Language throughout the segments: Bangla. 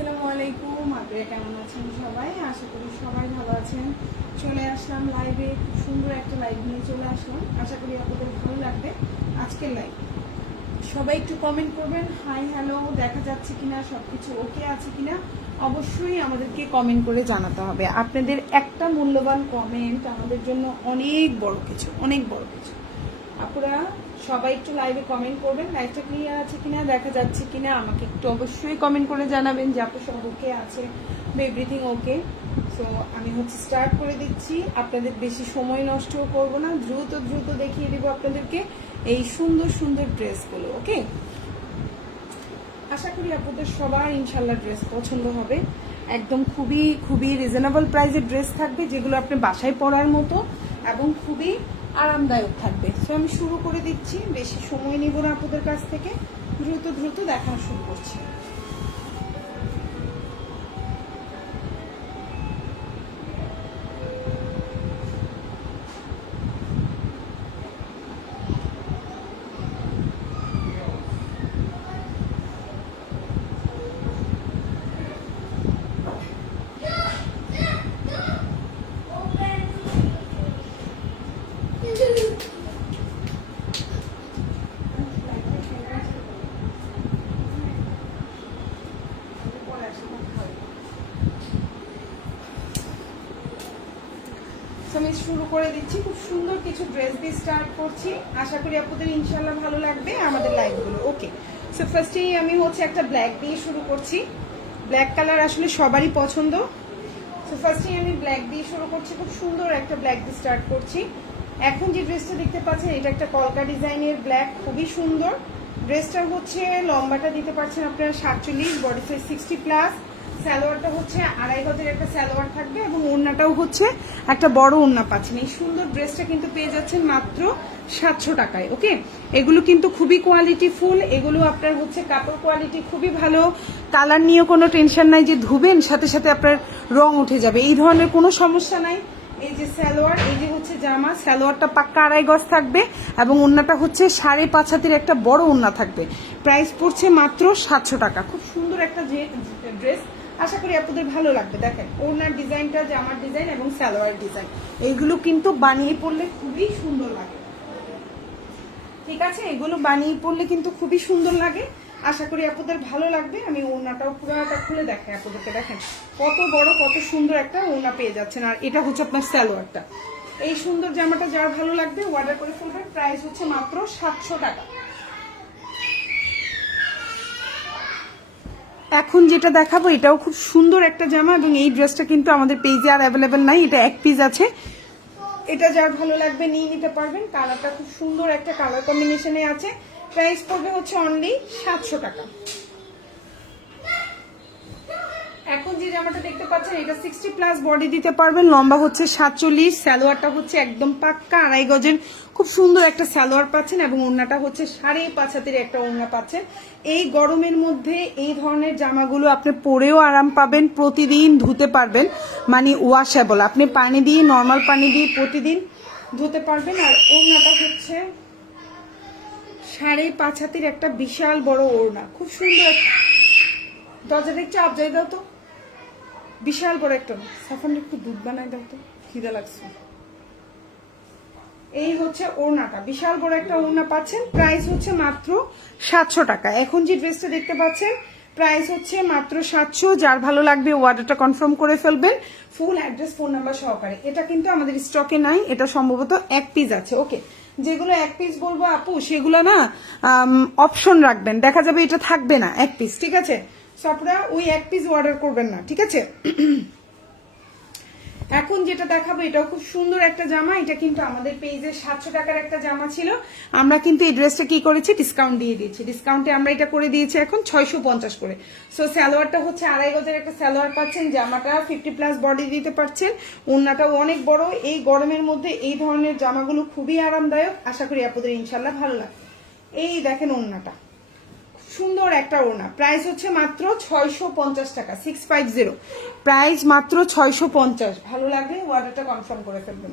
আসসালামু আলাইকুম। আপনারা কেমন আছেন সবাই? আশা করি সবাই ভালো আছেন। চলে আসলাম লাইভে, খুব সুন্দর একটা লাইভ নিয়ে চলে আসলাম। আশা করি আপনাদের ভালো লাগবে আজকের লাইভ। সবাই একটু কমেন্ট করবেন, হাই হ্যালো দেখা যাচ্ছে কিনা, সবকিছু ওকে আছে কিনা অবশ্যই আমাদেরকে কমেন্ট করে জানাতে হবে। আপনাদের একটা মূল্যবান কমেন্ট আমাদের জন্য অনেক বড় কিছু, অনেক বড় কিছু। আপনারা সবাই একটু লাইভে কমেন্ট করবেন, লাইভটা ক্লিয়ার আছে কিনা, দেখা যাচ্ছে কিনা আমাকে একটু অবশ্যই কমেন্ট করে জানাবেন যে আপনার সব ওকে আছে বা এভরিথিং ওকে। সো আমি স্টার্ট করে দিচ্ছি, আপনাদের বেশি সময় নষ্ট করব না, দ্রুত দ্রুত দেখিয়ে দেবো আপনাদেরকে এই সুন্দর সুন্দর ড্রেসগুলো। ওকে, আশা করি আপনাদের সবার ইনশাল্লাহ ড্রেস পছন্দ হবে। একদম খুবই খুবই রিজনেবল প্রাইসের ড্রেস থাকবে, যেগুলো আপনি বাসায় পরার মতো এবং খুবই আরামদায়ক থাকবে। সো আমি শুরু করে দিচ্ছি, বেশি সময় নিব না আপনাদের কাছ থেকে, দ্রুত দ্রুত দেখানো শুরু করছি। আমি শুরু করে দিচ্ছি, খুব সুন্দর কিছু ড্রেস দিয়ে স্টার্ট করছি। আশা করি আপনাদের ইনশাল্লাহ ভালো লাগবে আমাদের লাইভগুলো। ওকে, সো ফার্স্টেই আমি একটা ব্ল্যাক দিয়ে শুরু করছি। ব্ল্যাক কালার আসলে সবারই পছন্দ। সো ফার্স্টেই আমি ব্ল্যাক দিয়ে শুরু করছি, খুব সুন্দর একটা ব্ল্যাক দিয়ে স্টার্ট করছি। এখন যে ড্রেসটা দেখতে পাচ্ছেন এটা একটা কলকা ডিজাইনের ব্ল্যাক, খুবই সুন্দর। ড্রেসটা লম্বাটা দিতে পারছেন আপনারা 47, বডি সাইজ 60+। সালোয়ারটা আড়াই গজের একটা সালোয়ার থাকবে এবং ওড়নাটাও একটা বড় ওড়না পাচ্ছেন। এই সুন্দর ড্রেসটা কিন্তু পেয়ে যাচ্ছেন মাত্র 700 টাকায়। ওকে, এগুলো কিন্তু খুবই কোয়ালিটি ফুল, এগুলো আপনার কাপড় কোয়ালিটি খুবই ভালো। কালার নিয়ে কোনো টেনশন নাই যে ধুবেন সাথে সাথে আপনার রং উঠে যাবে, এই ধরনের কোনো সমস্যা নাই। এই যে সালোয়ার, এই যে জামা, সালোয়ারটা পাক্কা আড়াই গজ থাকবে এবং ওড়নাটা 5.5 হাতের একটা বড় ওড়না থাকবে। প্রাইস পড়ছে মাত্র 700 টাকা। খুব সুন্দর একটা ড্রেস, আশা করি আপনাদের ভালো লাগবে। দেখেন ওড়নার ডিজাইনটা, জামার ডিজাইন এবং সালোয়ার ডিজাইন, এইগুলো কিন্তু বানিয়ে পরলে খুবই সুন্দর লাগে। ঠিক আছে, এগুলো বানিয়ে পরলে কিন্তু খুবই সুন্দর লাগে, আশা করি আপনাদের ভালো লাগবে। আমি ওড়নাটাও পুরোটা খুলে দেখাই আপনাদেরকে। দেখেন কত বড়, কত সুন্দর একটা ওড়না পেয়ে যাচ্ছেন। আর এটা আপনার সালোয়ারটা। এই সুন্দর জামাটা যার ভালো লাগবে অর্ডার করে ফেলবেন। প্রাইস মাত্র 700 টাকা। এখন যেটা দেখাবো এটাও খুব সুন্দর একটা জামা এবং এই ড্রেসটা কিন্তু আমাদের পেজে আর অ্যাভেলেবেল নাই, এটা এক পিস আছে। এটা যার ভালো লাগবে নিয়ে নিতে পারবেন। কালারটা খুব সুন্দর একটা কালার কম্বিনেশনে আছে। প্রাইস পড়বে অনলি 700 টাকা। এখন যে জামাটা দেখতে পাচ্ছেন এটা 60+ বডি দিতে পারবেন, লম্বা 47, সালোয়ারটা একদম পাক্কা আড়াই গজের খুব সুন্দর একটা সালোয়ার পাচ্ছেন এবং ওড়নাটা 5.5 হাতের একটা ওড়না পাচ্ছেন। এই গরমের মধ্যে এই ধরনের জামাগুলো আপনি পরেও আরাম পাবেন, প্রতিদিন ধুতে পারবেন, মানে ওয়াশেবল। আপনি পানি দিয়ে, নর্মাল পানি দিয়ে প্রতিদিন ধুতে পারবেন। আর ওড়নাটা 5.5 হাতের একটা বিশাল বড় ওড়না, খুব সুন্দর। দরজাটা একটু আপজাই দাও তো, বিশাল বড় একটা। সাফান একটু দুধ বানাই দাও তো, খিদে লাগছে। এই ওড়নাটা, বিশাল বড় একটা ওড়না পাচ্ছেন। প্রাইস মাত্র 700 টাকা। এখন যে ড্রেসটা দেখতে পাচ্ছেন প্রাইস মাত্র 700। যার ভালো লাগবে অর্ডারটা কনফার্ম করে ফেলবেন ফুল অ্যাড্রেস, ফোন নাম্বার সহকারে। এটা কিন্তু আমাদের স্টকে নাই, এটা সম্ভবত এক পিস আছে। ওকে, যেগুলো এক পিস বলবো আপু সেগুলো না অপশন রাখবেন, দেখা যাবে এটা থাকবে না এক পিস। ঠিক আছে, আপনারা ওই এক পিস অর্ডার করবেন না। ঠিক আছে, এখন যেটা দেখাবো এটাও খুব সুন্দর একটা জামা। এটা কিন্তু আমাদের পেজে 700 টাকার একটা জামা ছিল, আমরা কিন্তু এই ড্রেসটা কি করেছি, ডিসকাউন্ট দিয়ে দিয়েছি। ডিসকাউন্টে আমরা এটা করে দিয়েছি এখন 650 করে। সো সালোয়ারটা আড়াই গজের একটা সালোয়ার পাচ্ছেন, জামাটা 50+ বডি দিতে পারছেন, ওড়নাটাও অনেক বড়। এই গরমের মধ্যে এই ধরনের জামাগুলো খুবই আরামদায়ক, আশা করি আপনাদের ইনশাল্লাহ ভালো লাগবে। এই দেখেন ওড়নাটা, সুন্দর একটা ওড়না। প্রাইস মাত্র 650 টাকা, 650। প্রাইস মাত্র 650। ভালো লাগলে অর্ডারটা কনফার্ম করে ফেলবেন।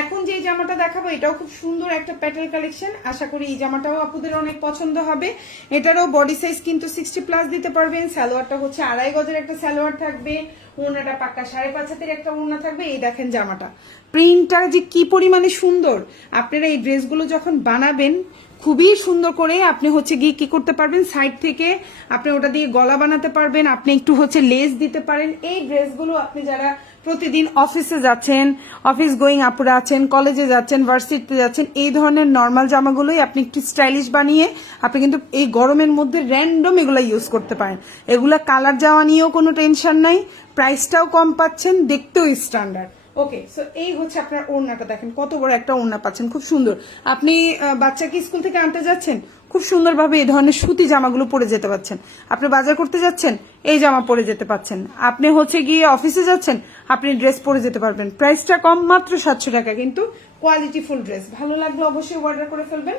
এখন যে জামাটা দেখাবো এটাও খুব সুন্দর একটা প্যাটেল কালেকশন, আশা করি এই জামাটাও আপুদের অনেক পছন্দ হবে। এটারও বডি সাইজ কিন্তু 60+ দিতে পারবেন। সালোয়ারটা হচ্ছে 2.5 গজের একটা সালোয়ার থাকবে, ওড়নাটা পাক্কা 5.5 হাতের একটা ওড়না থাকবে। এই দেখেন জামাটা প্রিন্টটা যে কি পরিমাণে সুন্দর, আপনারা এই ড্রেসগুলো যখন বানাবেন খুবই সুন্দর করে আপনি হচ্ছে গিয়ে কি করতে পারবেন, সাইড থেকে আপনি ওটা দিয়ে গলা বানাতে পারবেন, আপনি একটু হচ্ছে লেস দিতে পারেন। এই ড্রেসগুলো আপনি যারা প্রতিদিন অফিসে যাচ্ছেন, অফিস গোয়িং আপুরা আছেন, কলেজে যাচ্ছেন, ভার্সিটিতে যাচ্ছেন, এই ধরনের নর্মাল জামাগুলোই আপনি একটু স্টাইলিশ বানিয়ে আপনি কিন্তু এই গরমের মধ্যে র্যান্ডম এগুলো ইউজ করতে পারেন। এগুলা কালার যাওয়া নিয়েও কোনো টেনশন নাই, প্রাইসটাও কম পাচ্ছেন, দেখতেও স্ট্যান্ডার্ড। ওকে, সো এই হচ্ছে আপনার ওড়নাটা, দেখেন কত বড় একটা ওড়না পাচ্ছেন, খুব সুন্দর। আপনি বাচ্চাকে স্কুল থেকে আনতে যাচ্ছেন, খুব সুন্দরভাবে এই ধরনের সুতি জামাগুলো পরে যেতে পারছেন। আপনি বাজার করতে যাচ্ছেন, এই জামা পরে যেতে পারছেন। আপনি হচ্ছে গিয়ে অফিসে যাচ্ছেন, আপনি ড্রেস পরে যেতে পারবেন। প্রাইসটা কম, মাত্র 700 টাকা, কিন্তু কোয়ালিটি ফুল ড্রেস। ভালো লাগলে অবশ্যই অর্ডার করে ফেলবেন।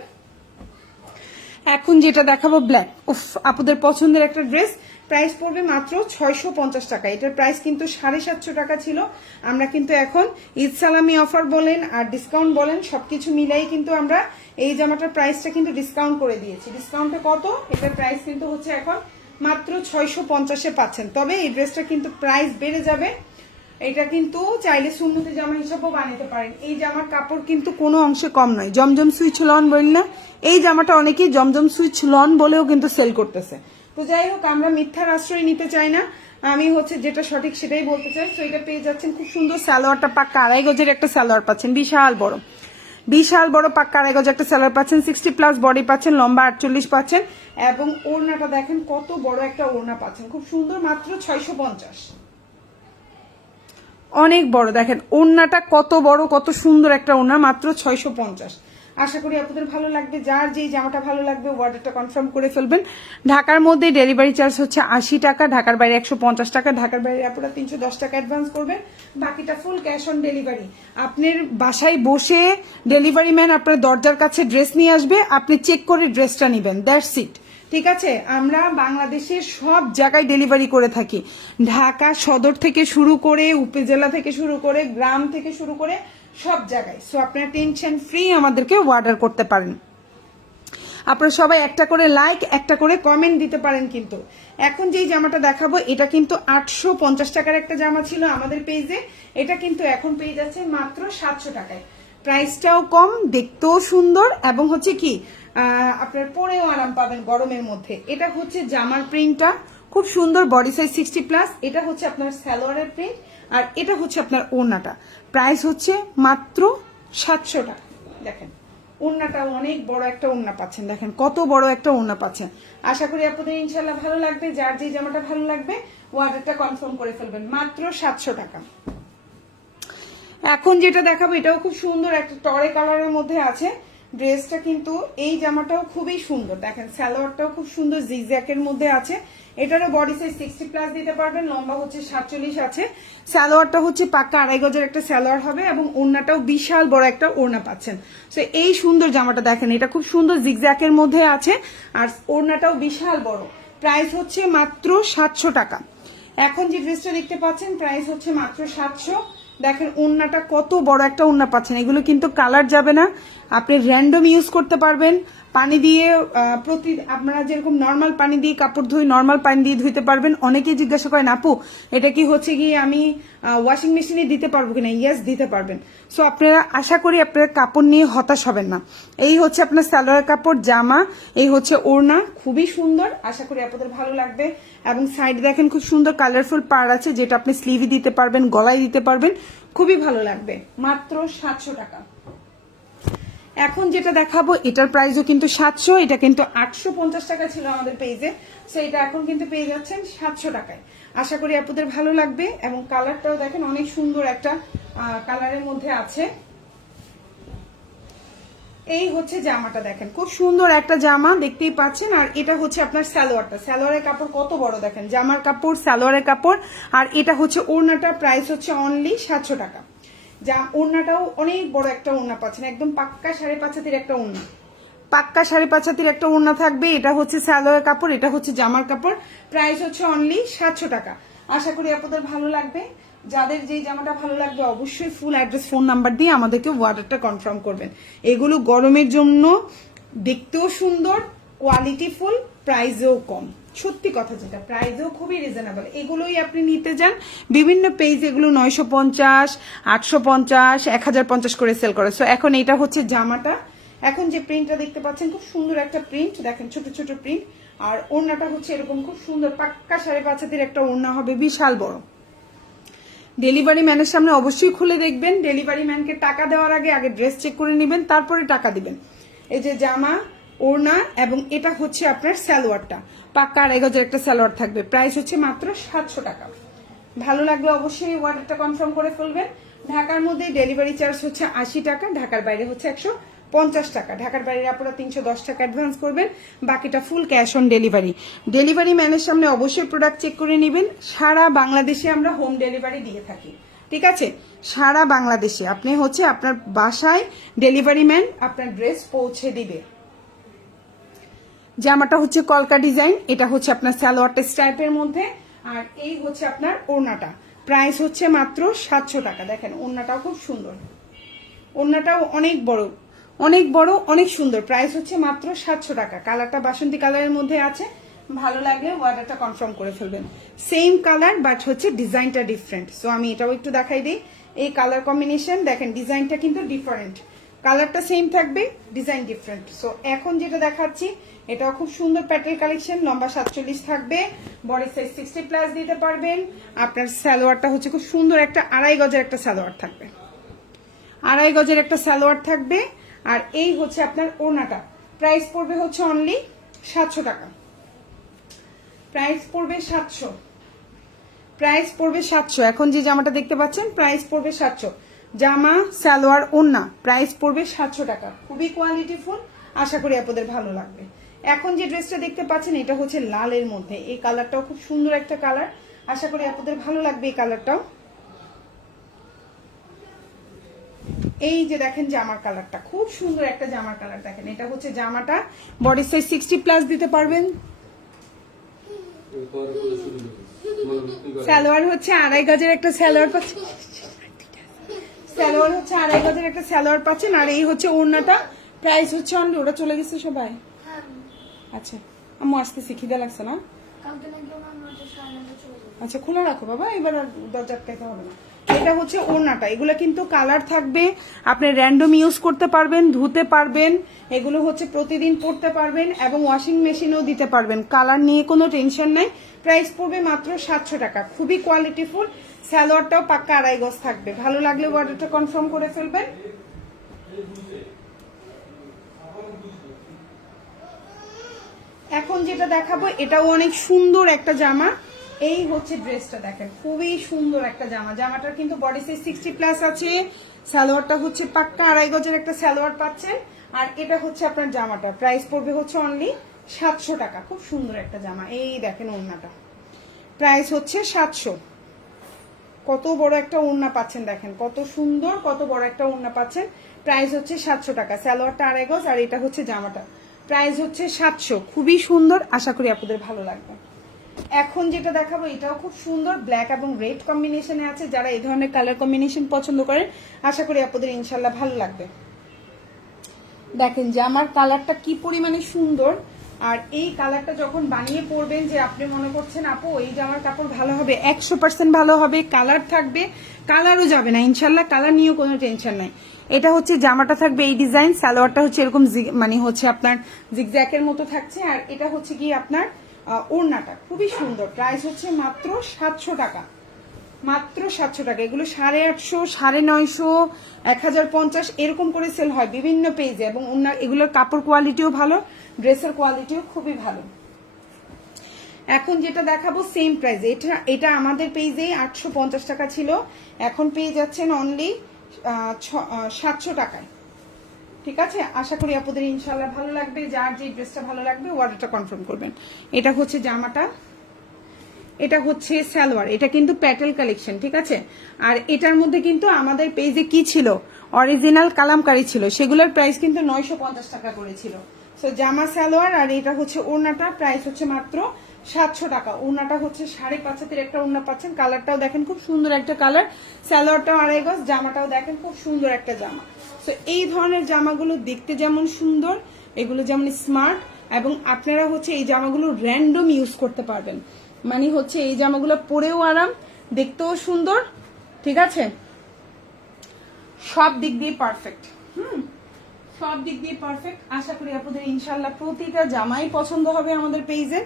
এখন যেটা দেখাবো ব্ল্যাক, উফ আপুদের পছন্দের একটা ড্রেস, প্রাইস পড়বে মাত্র 650 টাকা। এটার প্রাইস কিন্তু 750 টাকা ছিল। আমরা কিন্তু এখন ঈদ সালামি অফার বলেন আর ডিসকাউন্ট বলেন সবকিছু মিলাই কিন্তু আমরা এই জামাটার প্রাইসটা কিন্তু ডিসকাউন্ট করে দিয়েছি। ডিসকাউন্টে কত, এটার প্রাইস কিন্তু হচ্ছে এখন মাত্র 650-এ পাচ্ছেন। তবে এই ড্রেসটা কিন্তু প্রাইস বেড়ে যাবে, এটা কিন্তু চাইলে সুন্নতি জামা হিসাবেও বানাতে পারেন। এই জামার কাপড় কিন্তু কোনো অংশে কম নয়। জমজম সুইচ লন বললেন না, এই জামাটা অনেকেই জমজম সুইচ লন বলেও কিন্তু সেল করতেছে। তো যাই হোক, আমরা মিথ্যার আশ্রয় নিতে চাই না, আমি হচ্ছে যেটা সঠিক সেটাই বলতে চাই। তো এটা পেয়ে যাচ্ছেন খুব সুন্দর, সালোয়ারটা পাক্কা 2.5 গজের একটা সালোয়ার পাচ্ছেন, বিশাল বড় পাক্কা 2.5 গজ একটা সালোয়ার পাচ্ছেন, 60+ বডি পাচ্ছেন, লম্বা 48 পাচ্ছেন, এবং ওড়নাটা দেখেন কত বড় একটা ওড়না পাচ্ছেন, খুব সুন্দর, মাত্র 650। অনেক বড়, দেখেন ওড়নাটা কত বড়, কত সুন্দর একটা ওড়না, মাত্র 650। আশা করি আপনাদের ভালো লাগবে। যার যেই জামাটা ভালো লাগবে অর্ডারটা কনফার্ম করে ফেলবেন। ঢাকার মধ্যে ডেলিভারি চার্জ হচ্ছে 80 টাকা, ঢাকার বাইরে 150 টাকা, ঢাকার বাইরে আপনারা 310 টাকা অ্যাডভান্স করবেন, বাকিটা ফুল ক্যাশ অন ডেলিভারি। আপনার বাসায় বসে ডেলিভারি ম্যান আপনার দরজার কাছে ড্রেস নিয়ে আসবে, আপনি চেক করে ড্রেসটা নেবেন, দ্যাটস ইট। ঠিক আছে, আমরা বাংলাদেশের সব জায়গায় ডেলিভারি করে থাকি, ঢাকা সদর থেকে শুরু করে উপজেলা থেকে শুরু করে গ্রাম থেকে শুরু করে সব জায়গায়। সো আপনারা টেনশন ফ্রি আমাদেরকে অর্ডার করতে পারেন। আপনারা সবাই একটা করে লাইক, একটা করে কমেন্ট দিতে পারেন। কিন্তু এখন যেই জামাটা দেখাবো এটা কিন্তু 850 টাকার একটা জামা ছিল আমাদের পেজে, এটা কিন্তু এখন পেয়ে যাচ্ছে মাত্র 700 টাকায়। প্রাইসটাও কম, দেখতেও সুন্দর, এবং হচ্ছে কি আপনার পরেও আরাম পাবেন গরমের মধ্যে। এটা হচ্ছে জামার প্রিন্টটা খুব সুন্দর, বডি সাইজ 60+। এটা হচ্ছে আপনার সালোয়ারের প্রিন্ট, আর এটা হচ্ছে আপনার ওড়নাটা। প্রাইস হচ্ছে মাত্র 700 টাকা। দেখেন ওড়নাটা অনেক বড় একটা ওড়না পাচ্ছেন, দেখেন কত বড় একটা ওড়না পাচ্ছেন। আশা করি আপনাদের ইনশাল্লাহ ভালো লাগবে। যার যে জামাটা ভালো লাগবে অর্ডারটা কনফার্ম করে ফেলবেন, মাত্র 700 টাকা। এখন যেটা দেখাবো এটাও খুব সুন্দর, একটা টরে কালারের মধ্যে আছে ড্রেসটা, কিন্তু এই জামাটাও খুবই সুন্দর। দেখেন সালোয়ারটাও খুব সুন্দর, জিগজ্যাকের মধ্যে আছে। এটারও বডি সাইজ 60+ দিতে পারবেন, লম্বা হচ্ছে 47 আছে। সালোয়ারটা হচ্ছে পাক্কা 2.5 গজের একটা সালোয়ার হবে, এবং ওড়নাটাও বিশাল বড় একটা ওড়না পাচ্ছেন। তো এই সুন্দর জামাটা দেখেন, এটা খুব সুন্দর জিগজ্যাকের মধ্যে আছে, আর ওড়নাটাও বিশাল বড়। প্রাইস হচ্ছে মাত্র 700 টাকা। এখন যে ড্রেসটা দেখতে পাচ্ছেন প্রাইস হচ্ছে মাত্র 700। দেখেন ওড়নাটা কত বড় একটা ওড়না পাচ্ছেন, এগুলো কিন্তু কালার যাবে না, আপনি র্যান্ডম ইউজ করতে পারবেন। পানি দিয়ে আপনারা যেরকম নর্মাল পানি দিয়ে কাপড় ধুই, নর্মাল পানি দিয়ে ধুইতে পারবেন। অনেকেই জিজ্ঞাসা করেন আপু এটা কি হচ্ছে গিয়ে আমি ওয়াশিং মেশিনে দিতে পারবো কিনা, ইয়েস দিতে পারবেন। সো আপনারা আশা করি আপনারা কাপড় নিয়ে হতাশ হবেন না। এই হচ্ছে আপনার সালোয়ার কাপড়, জামা, এই হচ্ছে ওড়না, খুবই সুন্দর, আশা করি আপনাদের ভালো লাগবে। এবং সাইড দেখেন খুব সুন্দর কালারফুল পাড় আছে, যেটা আপনি স্লিভে দিতে পারবেন, গলায় দিতে পারবেন, খুবই ভালো লাগবে, মাত্র 700 টাকা। এখন যেটা দেখাবো এটার প্রাইসও কিন্তু 700, এটা কিন্তু 850 টাকা ছিল আমাদের পেজে, সো এটা এখন কিন্তু পেয়ে যাচ্ছেন 700 টাকায়। আশা করি আপনাদের ভালো লাগবে। এবং কালারটাও দেখেন অনেক সুন্দর একটা কালারের মধ্যে আছে। এই হচ্ছে জামাটা, দেখেন খুব সুন্দর একটা জামা দেখতেই পাচ্ছেন। আর এটা হচ্ছে আপনার সালোয়ারটা, সালোয়ারের কাপড় কত বড় দেখেন, জামার কাপড়, সালোয়ারের কাপড়, আর এটা হচ্ছে ওড়নাটা। প্রাইস হচ্ছে অনলি 700 টাকা। ওড়নাটাও অনেক বড় একটা ওড়না পাচ্ছেন, একদম পাক্কা 5.5 হাতের একটা ওড়না, পাক্কা 5.5 হাতের একটা ওড়না থাকবে। এটা হচ্ছে সালোয়ার কাপড়, এটা হচ্ছে জামার কাপড়। প্রাইস হচ্ছে অনলি 700 টাকা। আশা করি আপনাদের ভালো লাগবে। যাদের যেই জামাটা ভালো লাগবে অবশ্যই ফুল অ্যাড্রেস ফোন নাম্বার দিয়ে আমাদেরকে অর্ডারটা কনফার্ম করবেন। এগুলো গরমের জন্য দেখতেও সুন্দর, কোয়ালিটি ফুল, প্রাইসেও কম। সত্যি কথা যেটা, প্রাইসেও খুবই রিজনেবল। এগুলোই আপনি নিতে যান বিভিন্ন পেজ, এগুলো 950, 850, 1050 করে সেল করে। সো এখন এটা হচ্ছে জামাটা। এখন যে প্রিন্টটা দেখতে পাচ্ছেন খুব সুন্দর একটা প্রিন্ট, দেখেন ছোট ছোট প্রিন্ট। আর ওড়নাটা হচ্ছে এরকম খুব সুন্দর পাক্কা 5.5 হাতের একটা ওড়না হবে, বিশাল বড়। ডেলিভারি ম্যানের সামনে অবশ্যই খুলে দেখবেন। ডেলিভারি ম্যানকে টাকা দেওয়ার আগে আগে ড্রেস চেক করে নেবেন, তারপরে টাকা দিবেন। এই যে জামা, ওড়না, এবং এটা হচ্ছে আপনার সালোয়ারটা, পাক্কা 2.5 গজের একটা সালোয়ার থাকবে। প্রাইস হচ্ছে মাত্র 700 টাকা। ভালো লাগলে অবশ্যই অর্ডারটা কনফার্ম করে ফেলবেন। ঢাকার মধ্যে ডেলিভারি চার্জ হচ্ছে 80 টাকা, ঢাকার বাইরে হচ্ছে 150 টাকা। ঢাকার বাইরে আপনারা 310 টাকা অ্যাডভান্স করবেন, বাকিটা full cash on delivery. Delivery ম্যানের সামনে অবশ্যই প্রোডাক্ট চেক করে নেবেন। সারা বাংলাদেশে আমরা হোম ডেলিভারি দিয়ে থাকি, ঠিক আছে? সারা বাংলাদেশে আপনি হচ্ছে আপনার বাসায় ডেলিভারি ম্যান আপনার ড্রেস পৌঁছে দিবে। জামাটা হচ্ছে কলকা ডিজাইন, এটা হচ্ছে আপনার সালোয়ারটা স্ট্রাইপের মধ্যে, আর এই হচ্ছে আপনার ওড়নাটা। প্রাইস হচ্ছে মাত্র 700 টাকা। দেখেন ওড়নাটাও খুব সুন্দর, ওড়নাটাও অনেক বড়, অনেক বড়, অনেক সুন্দর। প্রাইস হচ্ছে মাত্র 700 টাকা। কালারটা বাসন্তী কালারের মধ্যে আছে, ভালো লাগলে অর্ডারটা কনফার্ম করে ফেলবেন। সেম কালার বাট হচ্ছে ডিজাইনটা ডিফারেন্ট। সো আমি এটাও একটু দেখাই দিই। এই কালার কম্বিনেশন দেখেন, ডিজাইনটা কিন্তু ডিফারেন্ট, কালারটা সেম থাকবে, ডিজাইন ডিফারেন্ট। সো এখন যেটা দেখাচ্ছি এটাও খুব সুন্দর প্যাটেল কালেকশন, লম্বা 47 থাকবে, বডি সাইজ 60+ দিতে পারবেন। আপনার সালোয়ারটা হচ্ছে খুব সুন্দর একটা 2.5 গজের একটা সালোয়ার থাকবে, 2.5 গজের একটা সালোয়ার থাকবে। আর এই হচ্ছে আপনার ওড়নাটা। প্রাইস পড়বে হচ্ছে অনলি 700 টাকা। প্রাইস পড়বে 700, প্রাইস পড়বে 700। এখন যে জামাটা দেখতে পাচ্ছেন প্রাইস পড়বে 700। জামা, সালোয়ার, ওড়না, প্রাইস পড়বে 700 টাকা। খুবই কোয়ালিটি ফুল, আশা করি আপনাদের ভালো লাগবে। এখন যে ড্রেসটা দেখতে পাচ্ছেন এটা হচ্ছে লালের মধ্যে, এই কালারটাও খুব সুন্দর একটা কালার, আশা করি আপনাদের ভালো লাগবে এই কালারটাও। এই যে দেখেন জামার কালারটা খুব সুন্দর একটা জামার কালার, দেখেন এটা হচ্ছে জামাটা, বডি সাইজ 60+ দিতে পারবেন। সালোয়ার হচ্ছে 2.5 গজের একটা সালোয়ার পাচ্ছেন, সালোয়ার হচ্ছে 2.5 গজের একটা সালোয়ার পাচ্ছেন। আর এই হচ্ছে ওড়নাটা, প্রাইস হচ্ছে অনলি, ওরা চলে গেছে সবাই। আচ্ছা আম্মু আসতেছি, খিদে লাগছে না? আচ্ছা খোলা রাখো বাবা, এবার আর দরজা আটকাইতে হবে না। এটা হচ্ছে ওড়নাটা, এগুলো কিন্তু কালার থাকবে, আপনি র্যান্ডম ইউজ করতে পারবেন, ধুতে পারবেন, এগুলো হচ্ছে প্রতিদিন পরতে পারবেন এবং ওয়াশিং মেশিনেও দিতে পারবেন, কালার নিয়ে কোনো টেনশন নাই। প্রাইস পড়বে মাত্র 700 টাকা। খুবই কোয়ালিটিফুল, সালোয়ারটাও পাক্কা 2.5 গজ থাকবে। ভালো লাগলে অর্ডারটা কনফার্ম করে ফেলবেন। এখন যেটা দেখাবো এটাও অনেক সুন্দর একটা জামা। এই হচ্ছে ড্রেসটা, দেখেন খুবই সুন্দর একটা জামা। জামাটার কিন্তু বডি সাইজ 60+ আছে, সালোয়ারটা হচ্ছে পাক্কা 2.5 গজের একটা সালোয়ার পাচ্ছেন। আর এটা হচ্ছে আপনার জামাটা, প্রাইস পড়বে হচ্ছে অনলি 700 টাকা। খুব সুন্দর একটা জামা, এই দেখেন ওড়নাটা, প্রাইস হচ্ছে 700। কত বড় একটা ওড়না পাচ্ছেন, দেখেন কত সুন্দর, কত বড় একটা ওড়না পাচ্ছেন। প্রাইস হচ্ছে 700 টাকা। সালোয়ারটা 2.5 গজ আর এটা হচ্ছে জামাটা, প্রাইস হচ্ছে 700। খুবই সুন্দর, আশা করি আপনাদের ভালো লাগবে। এখন যেটা দেখাবো এটাও খুব সুন্দর, ব্ল্যাক এবং রেড কম্বিনেশনে আছে। যারা এই ধরনের কালার কম্বিনেশন পছন্দ করেন আশা করি আপনাদের ইনশাল্লাহ ভালো লাগবে। দেখেন যে আমার কালারটা কি পরিমাণে সুন্দর। আর এই কালারটা যখন বানিয়ে পরবেন, যে আপনি মনে করছেন আপু এই জামার কাপড় ভালো হবে, 100% ভালো হবে, কালার থাকবে, কালারও যাবে না ইনশাল্লাহ, কালার নিয়েও কোনো টেনশন নাই। এটা হচ্ছে জামাটা থাকবে এই ডিজাইন, সালোয়ারটা হচ্ছে এরকম মানে হচ্ছে আপনার জিগজ্যাকের মতো থাকছে। আর এটা হচ্ছে কি আপনার ওড়নাটা খুবই সুন্দর। প্রাইস হচ্ছে মাত্র 700 টাকা, মাত্র 700 টাকা। এগুলো 850, 950, 1050 এরকম করে সেল হয় বিভিন্ন পেজে, এবং এগুলোর কাপড় কোয়ালিটিও ভালো, ড্রেসের কোয়ালিটিও খুবই ভালো। এখন যেটা দেখাবো সেম প্রাইস, এটা আমাদের পেজে 850 টাকা ছিল, এখন পেয়ে যাচ্ছেন অনলি 700 টাকায়। ঠিক আছে, আশা করি আপনাদের ইনশাল্লাহ ভালো লাগবে। যার যে ড্রেসটা ভালো লাগবে অর্ডারটা কনফার্ম করবেন। এটা হচ্ছে জামাটা, এটা হচ্ছে সালোয়ার, এটা কিন্তু প্যাটেল কালেকশন, ঠিক আছে। আর এটার মধ্যে কিন্তু আমাদের পেজে কি ছিল, অরিজিনাল কালামকারী ছিল, সেগুলোর প্রাইস কিন্তু 950 টাকা করেছিল। সো জামা, সালোয়ার আর এটা হচ্ছে ওড়নাটা, প্রাইস হচ্ছে মাত্র 700 টাকা। ওড়নাটা হচ্ছে 5.5 হাতের একটা ওড়না পাচ্ছেন। কালারটাও দেখেন খুব সুন্দর একটা কালার, সালোয়ারটাও 2.5 গজ, জামাটাও দেখেন খুব সুন্দর একটা জামা। তো এই ধরনের জামাগুলো দেখতে যেমন সুন্দর, এগুলো যেমন স্মার্ট, এবং আপনারা হচ্ছে এই জামাগুলো র্যান্ডম ইউজ করতে পারবেন। মানে হচ্ছে এই জামাগুলো পরেও আরাম, দেখতেও সুন্দর, ঠিক আছে, সব দিক দিয়ে পারফেক্ট। সব দিক দিয়ে পারফেক্ট। আশা করি আপনাদের ইনশাল্লাহ প্রতিটা জামাই পছন্দ হবে আমাদের পেজে,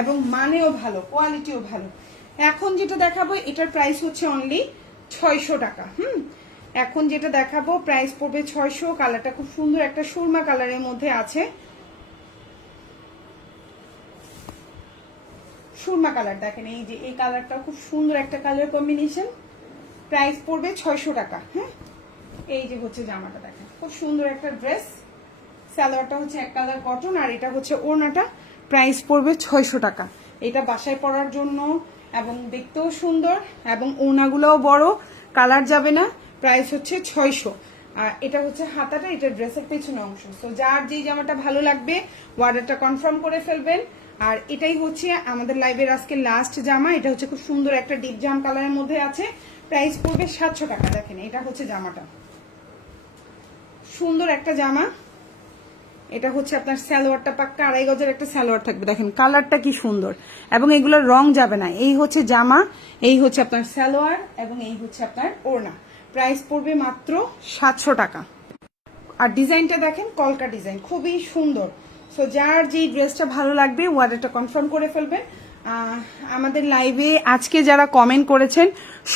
এবং মানেও ভালো, কোয়ালিটিও ভালো। এখন যেটা দেখাবো এটার প্রাইস হচ্ছে অনলি 600 টাকা। এখন যেটা দেখাবো প্রাইস পড়বে 600। কালারটা খুব সুন্দর একটা সুরমা কালারের মধ্যে আছে, সুরমা কালার দেখেন, এই যে এই কালারটা খুব সুন্দর একটা কালার কম্বিনেশন। প্রাইস পড়বে 600 টাকা। এই যে হচ্ছে জামাটা দেখেন, খুব সুন্দর একটা ড্রেস। সালোয়ারটা হচ্ছে এক কালার কটন, আর এটা হচ্ছে ওড়নাটা। প্রাইস পড়বে 600 টাকা। এটা বাসায় পরার জন্য, এবং দেখতেও সুন্দর, এবং ওড়নাগুলোও বড়, কালার যাবে না। প্রাইস হচ্ছে 600। আর এটা হচ্ছে হাতাটা, এটা ড্রেসের পেছনে অংশ। তো যার যেই জামাটা ভালো লাগবে অর্ডারটা কনফার্ম করে ফেলবেন। আর এটাই হচ্ছে আমাদের লাইভের আজকে লাস্ট জামা। এটা হচ্ছে খুব সুন্দর একটা ডিপ জাম কালারের মধ্যে আছে। প্রাইস পড়বে 700 টাকা। দেখেন এটা হচ্ছে জামাটা, সুন্দর একটা জামা। এটা হচ্ছে আপনার সালোয়ারটা পাক্কা 2.5 গজের একটা সালোয়ার থাকবে। দেখেন কালারটা কি সুন্দর, এবং এগুলোর রং যাবে না। এই হচ্ছে জামা, এই হচ্ছে আপনার সালোয়ার, এবং এই হচ্ছে আপনার ওড়না। প্রাইস পড়বে মাত্র 700 টাকা। আর ডিজাইনটা দেখেন, কলকা ডিজাইন, খুবই সুন্দর। সো যার যেই ড্রেসটা ভালো লাগবে অর্ডারটা কনফার্ম করে ফেলবেন। আমাদের লাইভে আজকে যারা কমেন্ট করেছেন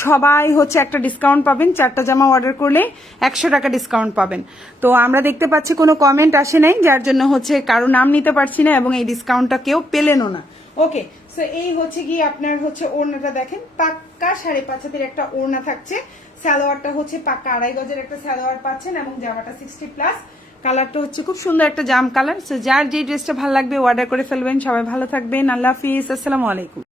সবাই হচ্ছে একটা ডিসকাউন্ট পাবেন। 4টা জামা অর্ডার করলে 100 টাকা ডিসকাউন্ট পাবেন। তো আমরা দেখতে পাচ্ছি কোনো কমেন্ট আসে নাই, যার জন্য হচ্ছে কারো নাম নিতে পারছি না, এবং এই ডিসকাউন্টটা কেউ পেলেনও না। ওকে, সো এই হচ্ছে কি আপনার হচ্ছে ওড়নাটা দেখেন, পাক্কা 5.5 হাতের একটা ওড়না থাকছে। সালোয়ারটা হচ্ছে পাক্কা 2.5 গজের একটা সালোয়ার পাচ্ছেন, এবং জামাটা 60+। কালারটা হচ্ছে খুব সুন্দর একটা জাম কালার। সো যার যে ড্রেসটা ভালো লাগবে অর্ডার করে ফেলবেন। সবাই ভালো থাকবেন, আল্লাহ হাফিজ, আসসালামু আলাইকুম।